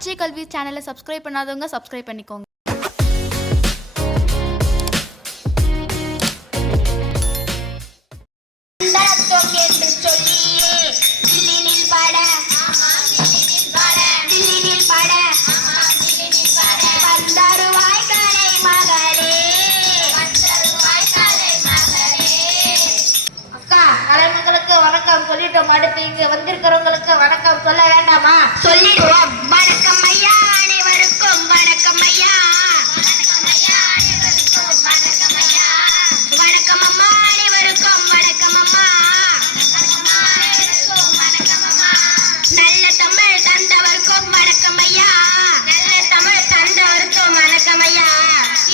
அச்சய கல்வி சேனலை சப்ஸ்கிரைப் பண்ணாதவங்க சப்ஸ்கிரைப் பண்ணிக்கோங்க. வணக்கம் சொல்லிட்டோம். அடுத்து இங்க வந்திருக்கிறவங்களுக்கு வணக்கம் சொல்ல வேண்டாமா? சொல்லிடுவோம். வணக்கம் ஐயா, அனைவருக்கும் வணக்கம் ஐயா. வணக்கம் அம்மா, அனைவருக்கும் வணக்கம் அம்மா. நல்ல தமிழ் தந்தவருக்கும் வணக்கம் ஐயா. நல்ல தமிழ் தந்தவருக்கும் வணக்கம் ஐயா.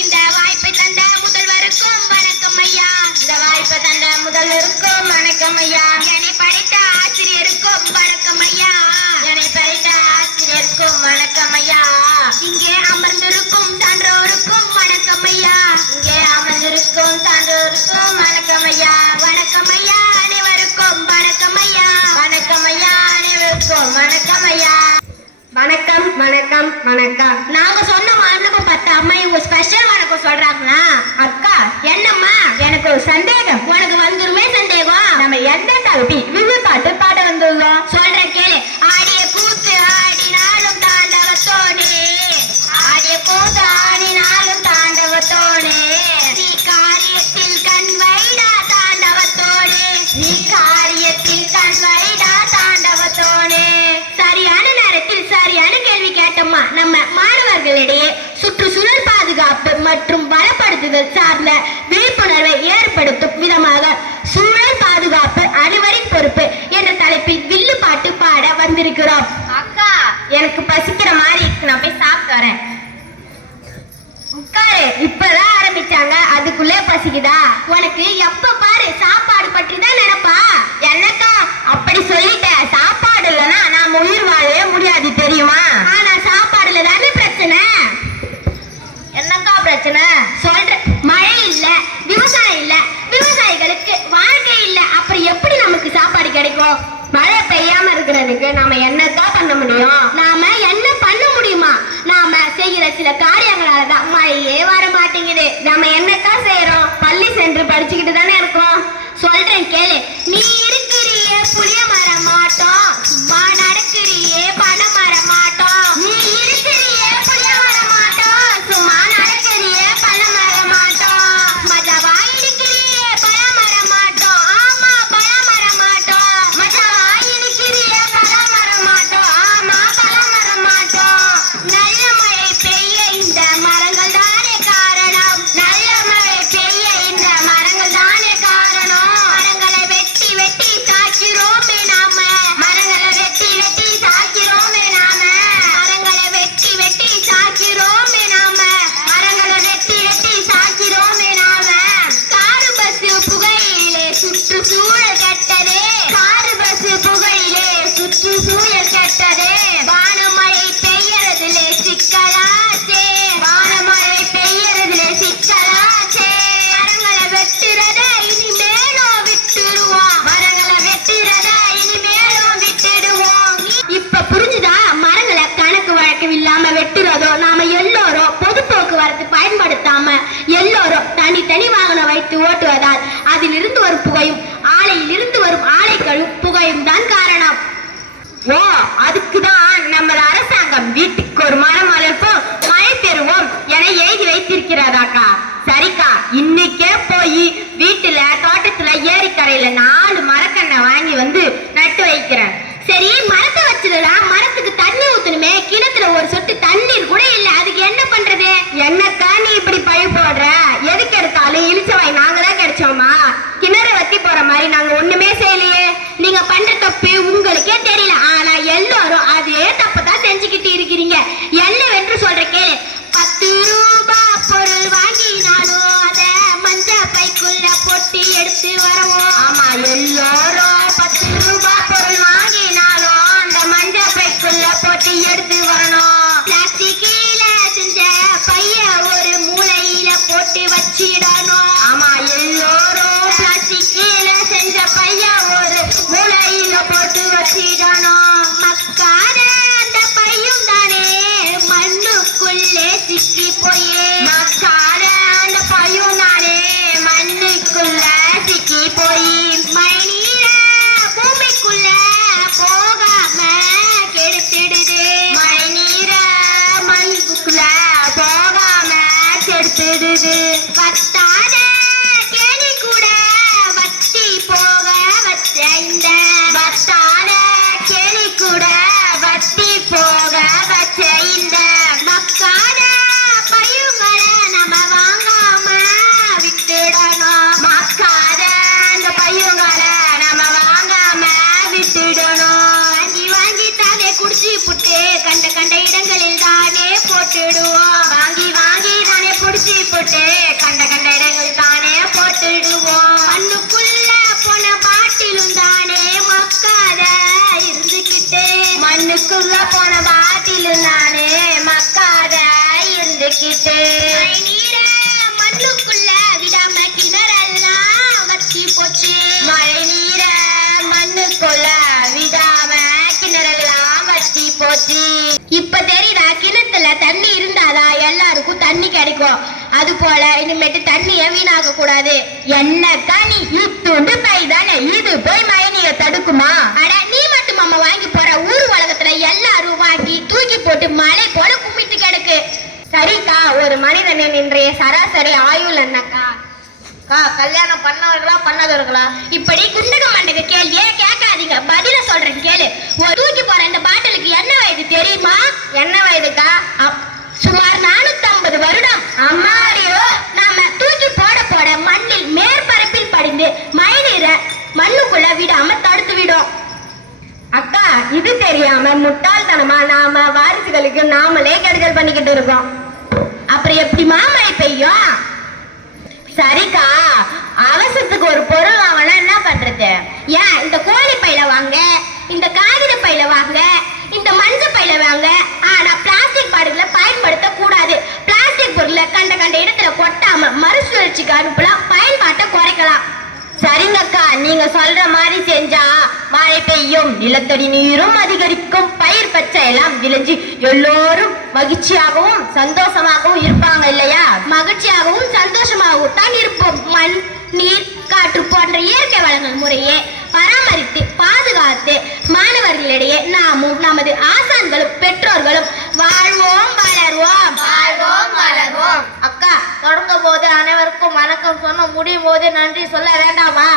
இந்த வாய்ப்பை தந்த முதல்வருக்கும் வணக்கம் ஐயா. இந்த வாய்ப்பை தந்த முதல்வருக்கும் வணக்கம் ஐயா. என்னை படித்த ஆசிரியருக்கும் வணக்கம் ஐயா. என்னை படித்த ஆசிரியருக்கும் வணக்கம் ஐயா. இங்கே அமர்ந்திருக்கும் சான்றோருக்கும் வணக்கம் ஐயா. இங்கே அமர்ந்திருக்கும் சான்றோருக்கும் வணக்கம் ஐயா. வணக்கம் ஐயா, அனைவருக்கும் வணக்கம் ஐயா. வணக்கம் ஐயா, அனைவருக்கும் வணக்கம் ஐயா. வணக்கம் வணக்கம் வணக்கம். நாங்க சொன்ன வணக்கம் பத்து அம்மா இவங்க ஸ்பெஷல் வணக்கம் சொல்றாங்களா? அக்கா என்னம்மா? எனக்கு ஒரு சந்தேகம். உனக்கு வந்துருமே சந்தேகம்? நம்ம எந்த தலைப்பி விவி பாட்டு பாட வந்துள்ளோம். சொல்றேன் கேளு. ஆடிய கூத்து ஆடினாலும் தாண்டவத்தோடு, ஆடிய கூத்து ஆடினாலும் தாண்டவத்தோடு, நீ காரியத்தில் கண் வைடா தாண்டவத்தோடு, நீ காரியத்தில் கண் வைடா தாண்டவத்தோடு. சரியான நேரத்தில் சரியான கேள்வி கேட்டோம்மா. நம்ம மாணவர்களிடையே சுற்றுச்சூழல் பாதுகாப்பு மற்றும் பலப்படுத்துதல் சார்ந்த விழிப்புணர்வை ஏற்படுத்தும் விதமாக சூழல் பாதுகாப்பு அனைவரி பொறுப்பு என்ற தலைப்பில் வில்லு பாட்டு பாட வந்திருக்கிறோம். அக்கா எனக்கு பசிக்கிற மாதிரி இருக்கு, நான் போய் சாப்பிட்டு வரேன். உட்காரு. இப்பதான் ஆரம்பிச்சாங்க, அதுக்குள்ளே பசிக்குதா? உனக்கு எப்ப பாரு சாப்பாடு பற்றி தான் நினைப்பா. என்னக்கா அப்படி சொல்லிட்டேன். சாப்பாடு இல்லைன்னா நாம உயிர் வாழவே முடியாது தெரியுமா? ஆனா சாப்பாடுல தானே பிரச்சனை. என்னக்கா பிரச்சனை? சொல்ற. மழை இல்ல, விவசாயம் இல்ல, விவசாயிகளுக்கு வாழ்க்கை இல்ல, அப்புறம் எப்படி நமக்கு சாப்பாடு கிடைக்கும்? மழை பெய்யாம இருக்கிறதுக்கு நாம என்னதான் பண்ண முடியும்? நாம என்ன பண்ண முடியுமா? நாம செய்யற சில காரியங்களாலதான் மழையே வர மாட்டேங்குது. நாம என்னத்தான் செய்யறோம்? பள்ளி சென்று படிச்சுக்கிட்டு தானே இருக்கோம். சொல்றேன் கேளு. நீ இருக்கிறியே புளிய மர மாட்டோம், சும்மா நடக்கிறியே பண மர மாட்டோம். நீ இருக்கிறியே புளிய மர மாட்டோம், சும்மா நடக்கிறியே பண மர மாட்டோம். மஜாவா இருக்கிறியே பழ மர மாட்டோம். ஆமா பழ மர மாட்டோம். மஜாவா இருக்கிறியே பழ மர மாட்டோம். ஆமா பழ மர மாட்டோம். நல்ல மழை பெய்ய இந்த மரங்கள் தானே காரணம். நல்ல மழை பெய்ய இந்த மரங்கள் தானே காரணம். மரங்களை வெட்டி வெட்டி சாக்கிறோமே நாம. மரங்களை வெட்டி வெட்டி சாக்கிறோமே நாம. மரங்களை வெட்டி வெட்டி சாக்கிறோமே நாம. மரங்களை வெட்டி வெட்டி சாக்கிறோமே நாம. காரு பஸ் புகையிலே சுற்றுச்சூழல் கெட்டதே. காரு பஸ் புகையிலே சுற்றுச்சூழல் கெட்டதே. வானமழை பெய்யறதுலே சிக்கலாச்சே. வானமழை பெய்யறதுலே சிக்கலாச்சே. மரங்களை வெட்டுறத இனிமேலும் விட்டுடுவோம். மரங்களை வெட்டுறத இனிமேலும் விட்டுடுவோம். இப்ப புரிஞ்சுதா? மரங்களை கணக்கு வழக்கு இல்லாம வெட்டுறதோ, நாம எல்லோரும் பொது போக்குவரத்து பயன்படுத்தாம எல்லோரும் தனித்தனி வாகனம் வைத்து ஓட்டுவதால் அதிலிருந்து வரும் புகையும் ஆலையில் இருந்து வரும் ஆலைகளும் புகையும் தான் காரணம். ஓ, அதுக்குதான் நம்ம அரசாங்கம் வீட்டுக்கு ஒரு மரம் வளர்ப்போம் மழை பெறுவோம் என எழுதி வைத்திருக்கிறதாக்கா. சரிக்கா, இன்னைக்கே போய் வீட்டுல தோட்டத்துல ஏரிக்கரையில 4 மரக்கண்ணை வாங்கி வந்து நட்டு வைக்கிறேன். சரி, மரத்தை வச்சிருந்தா மரத்துக்கு தண்ணி ஊத்தணுமே. கிணத்துல ஒரு சொட்டு தண்ணீர் கூட இல்ல, அதுக்கு என்ன பண்றது? என்னக்கா நீ இப்படி பழி போடுற? எதுக்கு எடுத்தாலும் இழிச்சவாய் நாங்க தான் கிடைச்சோமா? கிணறு வத்தி போற மாதிரி நாங்க ஒண்ணுமே செய்யலையே. நீங்க பண்ற தப்பு உங்களுக்கே தெரியல, ஆனா எல்லாரும் அதே தப்பு தான் செஞ்சுக்கிட்டு இருக்கிறீங்க. என்னவென்று சொல்ற கேளு. 10 ரூபாய் பொருள் வாங்கினாலும் அத மஞ்ச பைக்குள்ள பொட்டி எடுத்து வரவும். ஆமா, எல்லாரும் 10 ரூபாய் பொருள் வாங்கினாலும் அந்த மஞ்ச பைக்குள்ள பொட்டி எடுத்து வரணும். பிளாஸ்டிக்கில செஞ்ச பைய ஒரு மூலையில போட்டு வச்சிடணும். ஆமா, எல்லாரும் பிளாஸ்டிக்கில செஞ்ச பைய ஒரு மூலையில போட்டு வச்சிடணும். மக்காத அந்த பையும் தானே துள்ள போன பாட்டில் நானே மக்காத இருந்துக்கிட்டு மண்ணுக்குள்ள விடாம கிணறெல்லாம் வத்தி போச்சு மழை நீர மண்ணுக்குள்ள விடாம கிணறெல்லாம் வத்தி போச்சு இப்ப தெரியுதா கிணத்துல தண்ணி இருந்தாதா எல்லாருக்கும் தண்ணி கிடைக்கும் அது போல இனிமேட்டு தண்ணிய வீணாக்க கூடாது என்னக்கா நீ இத்துண்டு பை தானே இது போய் மழைநீரை தடுக்குமா அட நீ மட்டும் அம்மா வாங்கி போற ஊர் உலகத்துல எல்லாரும் வாங்கி தூக்கி போட்டு மழை போல கும்பிட்டு கிடக்கு சரிக்கா ஒரு மனிதனின் இன்றைய சராசரி ஆயுள் என்னக்கா கல்யாணம் பண்ணவர்களா பண்ணாதவர்களா இப்படி குண்டக மண்டக கேள்வியே கேட்காதீங்க பதில சொல்றேன் கேளு தூக்கி போற இந்த பாட்டிலுக்கு என்ன வயது தெரியுமா என்ன வயதுக்கா சுமார் 450 வருடம் அம்மாடியோ நாம தூக்கி போட போட மண்ணில் மேற்பரப்பில் படிந்து மழைநீரை மண்ணுக்குள்ள விடாம தடுத்து விடும் அக்கா இது தெரியாம முட்டாள்தனமா நாம வாரிசுகளுக்கு நாமளே கெடுதல் பண்ணிக்கிட்டு இருக்கோம் அப்புறம் எப்படிமா மழை பெய்யும் சரிக்கா அவசரத்துக்கு ஒரு பொருள் வாங்கினா என்ன பண்றது ஏன் இந்த கோழி பையில வாங்க இந்த காகித பையில வாங்க இந்த மஞ்சள் பையில வாங்க ஆனா பிளாஸ்டிக் பாட்டில பயன்படுத்த கூடாது பிளாஸ்டிக் பொருளை கண்ட கண்ட இடத்துல கொட்டாம மறுசுழற்சிக்கு அனுப்பலாம் பயன்பாட்டை குறைக்கலாம் சரிங்கக்கா நீங்க சொல்ற மாதிரி செஞ்சா மழை பெய்யும் நிலத்தடி நீரும் அதிகரிக்கும் பயிர் பச்சை எல்லாம் விளைஞ்சு எல்லோரும் மகிழ்ச்சியாகவும் சந்தோஷமாகவும் இருப்பாங்க இல்லையா மகிழ்ச்சியாகவும் சந்தோஷமாகவும் தான் இருப்போம் மண் நீர் காற்று போன்ற இயற்கை வளங்கள் முறையே பராமரித்து பாதுகாத்து மாணவர்களிடையே நாமும் நமது ஆசான்களும் பெற்றோர்களும் வாழ்வோம் வளர்வோம் வாழ்வோம் வளர்வோம் அக்கா தொடங்க போது அனைவருக்கும் வணக்கம் சொன்ன முடியும் போது நன்றி சொல்ல வேண்டாமா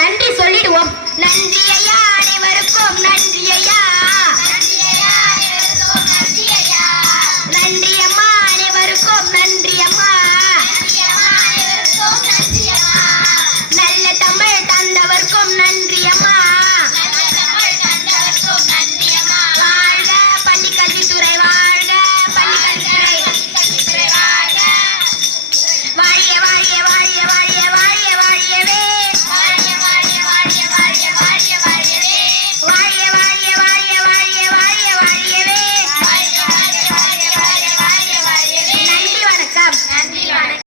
நன்றி சொல்லிடுவோம் நன்றி ஐயா அனைவருக்கும் நன்றி ஐயா